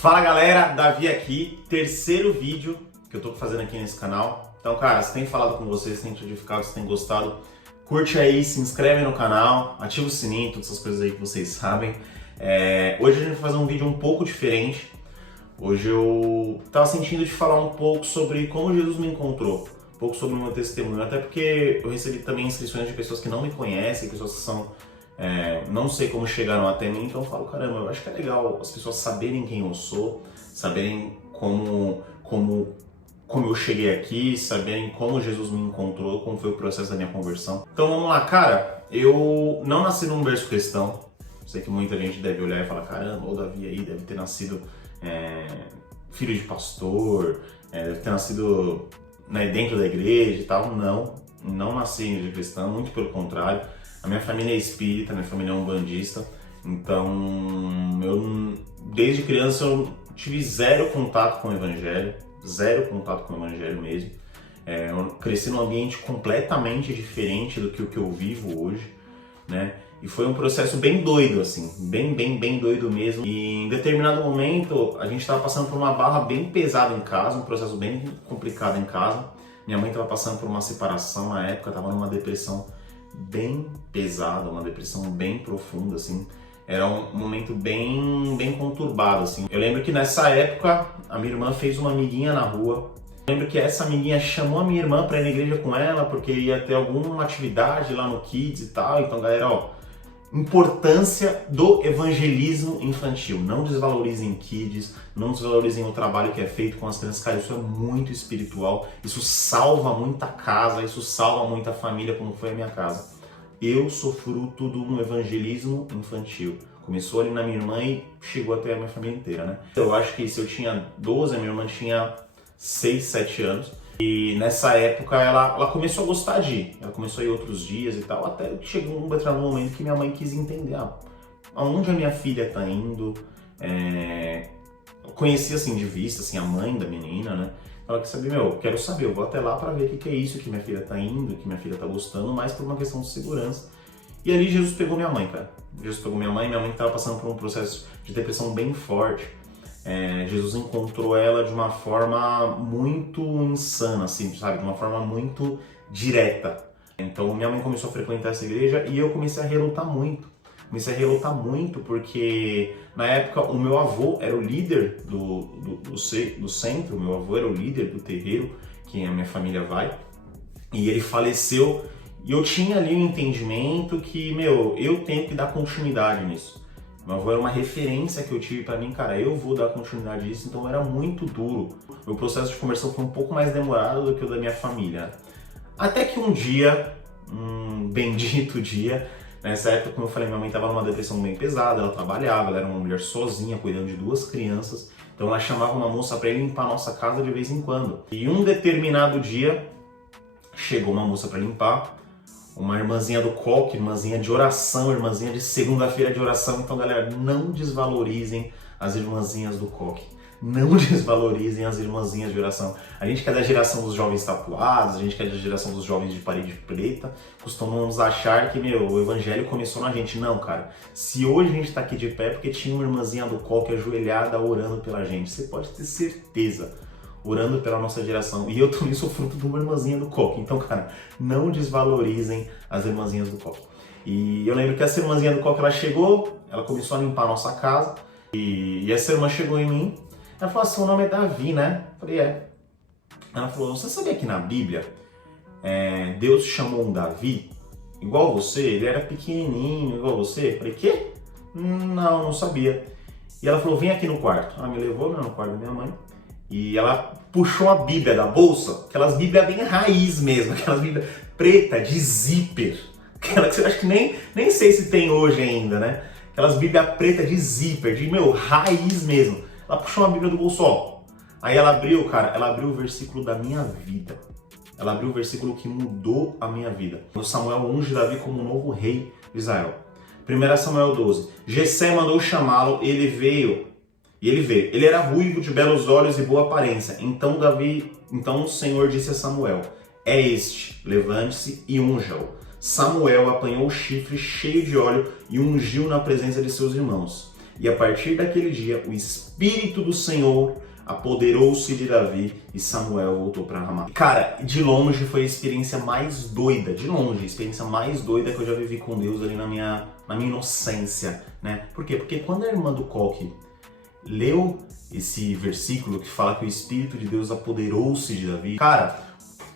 Fala galera, Davi aqui, terceiro vídeo que eu tô fazendo aqui nesse canal. Então cara, se tem falado com vocês, se tem te edificado, se tem gostado, curte aí, se inscreve no canal, ativa o sininho, todas essas coisas aí que vocês sabem. Hoje a gente vai fazer um vídeo um pouco diferente. Hoje eu tava sentindo de falar um pouco sobre como Jesus me encontrou, um pouco sobre o meu testemunho, até porque eu recebi também inscrições de pessoas que não me conhecem, pessoas que são... não sei como chegaram até mim, então eu falo, caramba, eu acho que é legal as pessoas saberem quem eu sou, saberem como eu cheguei aqui, saberem como Jesus me encontrou, como foi o processo da minha conversão. Então vamos lá, cara, eu não nasci num berço cristão, sei que muita gente deve olhar e falar, caramba, o Davi aí deve ter nascido filho de pastor, deve ter nascido dentro da igreja e tal. Não nasci em igreja cristã, muito pelo contrário. A minha família é espírita, minha família é umbandista, então desde criança eu tive zero contato com o evangelho mesmo. Eu cresci num ambiente completamente diferente do que o que eu vivo hoje, né? E foi um processo bem doido, assim, bem doido mesmo. E em determinado momento a gente estava passando por uma barra bem pesada em casa, um processo bem complicado em casa. Minha mãe estava passando por uma separação na época, estava numa depressão bem pesada, uma depressão bem profunda, assim. Era um momento bem conturbado, assim. Eu lembro que nessa época a minha irmã fez uma amiguinha na rua. Eu lembro que essa amiguinha chamou a minha irmã para ir na igreja com ela, porque ia ter alguma atividade lá no Kids e tal. Então, galera, importância do evangelismo infantil. Não desvalorizem Kids, não desvalorizem o trabalho que é feito com as crianças. Cara, isso é muito espiritual, isso salva muita casa, isso salva muita família, como foi a minha casa. Eu sou fruto de um evangelismo infantil. Começou ali na minha irmã e chegou até a minha família inteira, né? Eu acho que se eu tinha 12, a minha irmã tinha 6, 7 anos. E nessa época ela começou a gostar de ir. Ela começou a ir outros dias e tal, até chegou um determinado momento que minha mãe quis entender aonde a minha filha tá indo. Eu conheci assim de vista assim, a mãe da menina, né? Ela quer saber, quero saber, eu vou até lá para ver o que é isso que minha filha tá indo, que minha filha tá gostando, mais por uma questão de segurança. E ali Jesus pegou minha mãe, cara. Jesus pegou minha mãe tava passando por um processo de depressão bem forte. Jesus encontrou ela de uma forma muito insana, assim, sabe? De uma forma muito direta. Então minha mãe começou a frequentar essa igreja e eu comecei a relutar muito. Comecei a relutar muito porque na época o meu avô era o líder do centro, o meu avô era o líder do terreiro que a minha família vai, e ele faleceu e eu tinha ali um entendimento que, eu tenho que dar continuidade nisso. Meu avô era uma referência que eu tive pra mim, cara, eu vou dar continuidade nisso, então era muito duro. Meu processo de conversão foi um pouco mais demorado do que o da minha família. Até que um dia, um bendito dia, nessa época, como eu falei, minha mãe estava numa depressão bem pesada, ela trabalhava, ela era uma mulher sozinha, cuidando de 2 crianças, então ela chamava uma moça para ir limpar a nossa casa de vez em quando. E um determinado dia, chegou uma moça para limpar, uma irmãzinha do coque, irmãzinha de oração, irmãzinha de segunda-feira de oração. Então, galera, não desvalorizem as irmãzinhas do coque. Não desvalorizem as irmãzinhas de oração. A gente que é da geração dos jovens tatuados, a gente que é da geração dos jovens de parede preta, costumamos achar que, o evangelho começou na gente. Não, cara. Se hoje a gente tá aqui de pé é porque tinha uma irmãzinha do coque ajoelhada orando pela gente. Você pode ter certeza. Orando pela nossa geração. E eu também sou fruto de uma irmãzinha do coque. Então, cara, não desvalorizem as irmãzinhas do coque. E eu lembro que essa irmãzinha do coque, ela chegou, ela começou a limpar a nossa casa. E essa irmã chegou em mim. Ela falou assim, seu nome é Davi, né? Eu falei, é. Ela falou, você sabia que na Bíblia Deus chamou um Davi igual você? Ele era pequenininho, igual você? Eu falei, quê? Não sabia. E ela falou, vem aqui no quarto. Ela me levou no quarto da minha mãe. E ela puxou a Bíblia da bolsa, aquelas Bíblias bem raiz mesmo, aquelas Bíblias preta, de zíper. Aquelas que eu acho que nem sei se tem hoje ainda, né? Aquelas Bíblias preta de zíper, de raiz mesmo. Ela puxou uma Bíblia do bolso, ó. Aí ela abriu, cara, ela abriu o versículo da minha vida. Ela abriu o versículo que mudou a minha vida. O Samuel unge Davi como o novo rei de Israel. 1 Samuel 12. Jessé mandou chamá-lo, ele veio. Ele era ruivo, de belos olhos e boa aparência. Então o Senhor disse a Samuel, é este, levante-se e unja-o. Samuel apanhou o chifre cheio de óleo e ungiu na presença de seus irmãos. E a partir daquele dia, o Espírito do Senhor apoderou-se de Davi e Samuel voltou para Ramá. Cara, de longe foi a experiência mais doida, de longe, a experiência mais doida que eu já vivi com Deus ali na minha inocência, né? Por quê? Porque quando a irmã do Coque leu esse versículo que fala que o Espírito de Deus apoderou-se de Davi, cara,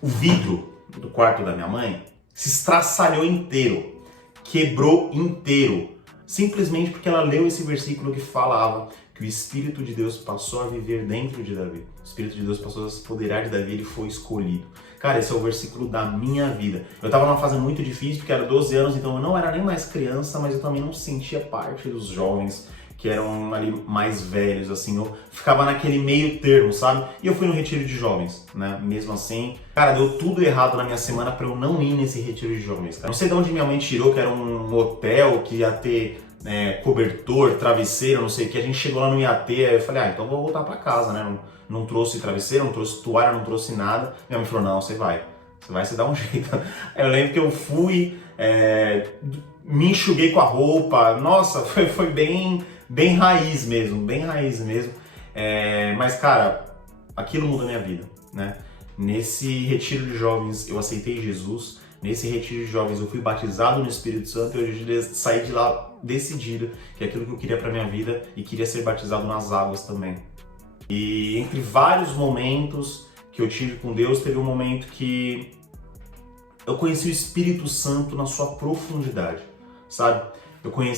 o vidro do quarto da minha mãe se estraçalhou inteiro, quebrou inteiro, simplesmente porque ela leu esse versículo que falava que o Espírito de Deus passou a viver dentro de Davi. O Espírito de Deus passou a se apoderar de Davi, ele foi escolhido. Cara, esse é o versículo da minha vida. Eu tava numa fase muito difícil, porque era 12 anos, então eu não era nem mais criança, mas eu também não sentia parte dos jovens que eram ali mais velhos, assim, eu ficava naquele meio termo, sabe? E eu fui no retiro de jovens, né? Mesmo assim, cara, deu tudo errado na minha semana pra eu não ir nesse retiro de jovens, cara. Não sei de onde minha mãe tirou, que era um hotel que ia ter cobertor, travesseiro, não sei o que. A gente chegou lá, não ia ter, aí eu falei, então vou voltar pra casa, né? Não trouxe travesseiro, não trouxe toalha, não trouxe nada. Minha mãe falou, não, você vai se dar um jeito. Aí eu lembro que eu fui, me enxuguei com a roupa, nossa, foi bem raiz mesmo, mas cara, aquilo mudou minha vida, né? Nesse retiro de jovens eu aceitei Jesus, nesse retiro de jovens eu fui batizado no Espírito Santo e hoje saí de lá decidido que é aquilo que eu queria pra minha vida e queria ser batizado nas águas também. E entre vários momentos que eu tive com Deus, teve um momento que eu conheci o Espírito Santo na sua profundidade, sabe?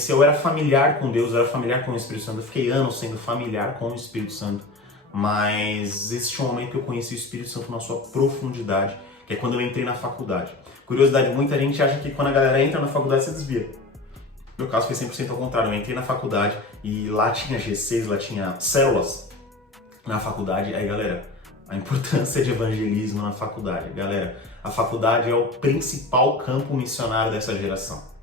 Eu era familiar com Deus, eu era familiar com o Espírito Santo, eu fiquei anos sendo familiar com o Espírito Santo, mas existe um momento que eu conheci o Espírito Santo na sua profundidade, que é quando eu entrei na faculdade. Curiosidade, muita gente acha que quando a galera entra na faculdade você desvia. No meu caso foi 100% ao contrário, eu entrei na faculdade e lá tinha G6, lá tinha células na faculdade, aí galera, a importância de evangelismo na faculdade. Galera, a faculdade é o principal campo missionário dessa geração.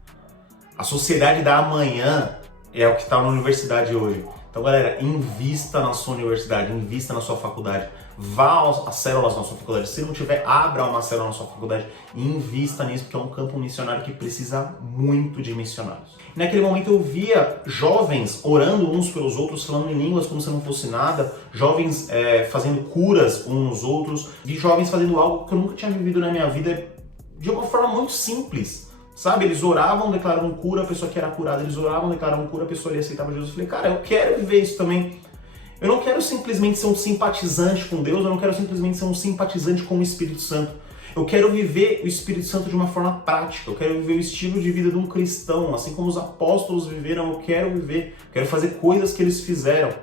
A sociedade da amanhã é o que está na universidade hoje. Então, galera, invista na sua universidade, invista na sua faculdade. Vá às células na sua faculdade. Se não tiver, abra uma célula na sua faculdade e invista nisso, porque é um campo missionário que precisa muito de missionários. E naquele momento eu via jovens orando uns pelos outros, falando em línguas como se não fosse nada, jovens fazendo curas uns nos outros, vi jovens fazendo algo que eu nunca tinha vivido na minha vida de uma forma muito simples. Sabe, eles oravam, declaravam cura, a pessoa que era curada, eles oravam, declaravam cura, a pessoa ali aceitava Jesus. Eu falei, cara, eu quero viver isso também. Eu não quero simplesmente ser um simpatizante com Deus, eu não quero simplesmente ser um simpatizante com o Espírito Santo. Eu quero viver o Espírito Santo de uma forma prática, eu quero viver o estilo de vida de um cristão, assim como os apóstolos viveram, eu quero fazer coisas que eles fizeram.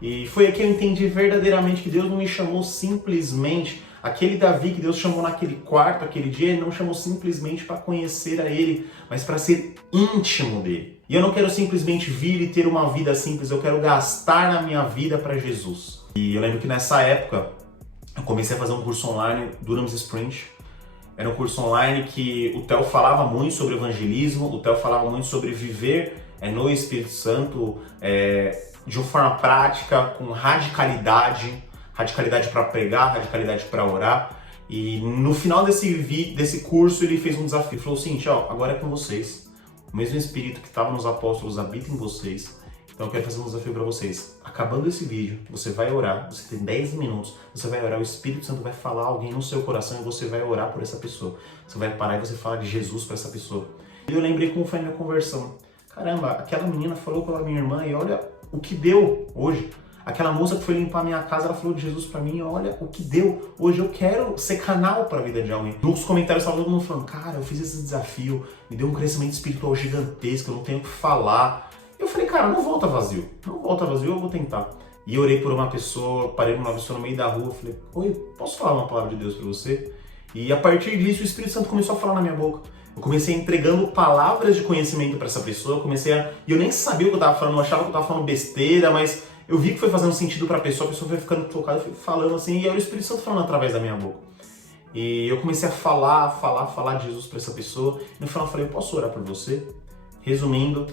E foi aí que eu entendi verdadeiramente que Deus não me chamou simplesmente. Aquele Davi que Deus chamou naquele quarto, aquele dia, ele não chamou simplesmente para conhecer a ele, mas para ser íntimo dele. E eu não quero simplesmente vir e ter uma vida simples, eu quero gastar na minha vida para Jesus. E eu lembro que nessa época, eu comecei a fazer um curso online, Durham's Sprint. Era um curso online que o Theo falava muito sobre evangelismo, o Theo falava muito sobre viver no Espírito Santo, de uma forma prática, com radicalidade para pregar, radicalidade para orar. E no final desse curso ele fez um desafio, ele falou o seguinte, agora é com vocês, o mesmo Espírito que estava nos apóstolos habita em vocês, então eu quero fazer um desafio para vocês. Acabando esse vídeo, você vai orar, você tem 10 minutos, você vai orar, o Espírito Santo vai falar alguém no seu coração e você vai orar por essa pessoa. Você vai parar e você fala de Jesus para essa pessoa. E eu lembrei como foi a minha conversão. Caramba, aquela menina falou com a minha irmã e olha o que deu hoje. Aquela moça que foi limpar a minha casa, ela falou de Jesus pra mim, olha o que deu. Hoje eu quero ser canal pra vida de alguém. Nos comentários estava todo mundo falando, cara, eu fiz esse desafio, me deu um crescimento espiritual gigantesco, eu não tenho o que falar. Eu falei, cara, não volta vazio, eu vou tentar. E eu orei por uma pessoa, parei numa pessoa no meio da rua, falei, oi, posso falar uma palavra de Deus pra você? E a partir disso o Espírito Santo começou a falar na minha boca. Eu comecei entregando palavras de conhecimento pra essa pessoa, e eu nem sabia o que eu tava falando, eu achava que eu tava falando besteira, mas eu vi que foi fazendo sentido pra pessoa, a pessoa foi ficando tocada, eu fui falando assim, e era o Espírito Santo falando através da minha boca. E eu comecei a falar de Jesus pra essa pessoa, e no final eu falei, eu posso orar por você? Resumindo,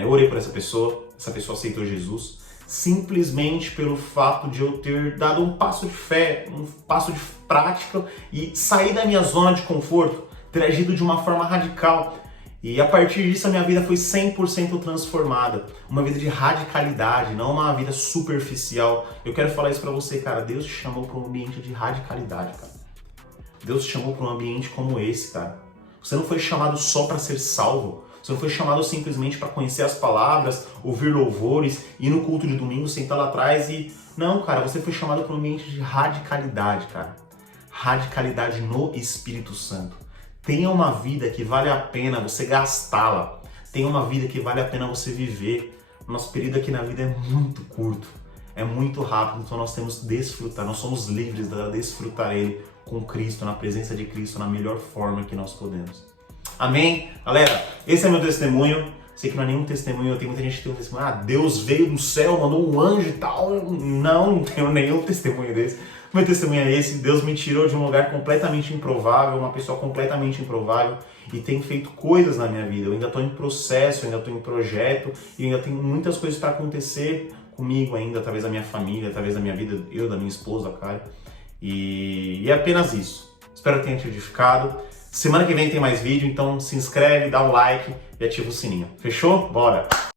eu orei por essa pessoa aceitou Jesus, simplesmente pelo fato de eu ter dado um passo de fé, um passo de prática, e sair da minha zona de conforto, ter agido de uma forma radical. E a partir disso a minha vida foi 100% transformada. Uma vida de radicalidade, não uma vida superficial. Eu quero falar isso pra você, cara. Deus te chamou para um ambiente de radicalidade, cara. Deus te chamou para um ambiente como esse, cara. Você não foi chamado só para ser salvo. Você não foi chamado simplesmente para conhecer as palavras, ouvir louvores, ir no culto de domingo, sentar lá atrás e... Não, cara, você foi chamado para um ambiente de radicalidade, cara. Radicalidade no Espírito Santo. Tenha uma vida que vale a pena você gastá-la. Tenha uma vida que vale a pena você viver. Nosso período aqui na vida é muito curto. É muito rápido, então nós temos que desfrutar. Nós somos livres para desfrutar Ele com Cristo, na presença de Cristo, na melhor forma que nós podemos. Amém? Galera, esse é meu testemunho. Sei que não é nenhum testemunho, tem muita gente que tem um testemunho. Ah, Deus veio do céu, mandou um anjo e tal. Não tenho nenhum testemunho desse. Meu testemunho é esse. Deus me tirou de um lugar completamente improvável, uma pessoa completamente improvável, e tem feito coisas na minha vida. Eu ainda estou em processo, eu ainda estou em projeto, e ainda tenho muitas coisas para acontecer comigo ainda, através da minha família, através da minha vida, eu, da minha esposa, cara. E é apenas isso. Espero que tenha te edificado. Semana que vem tem mais vídeo, então se inscreve, dá um like e ativa o sininho. Fechou? Bora!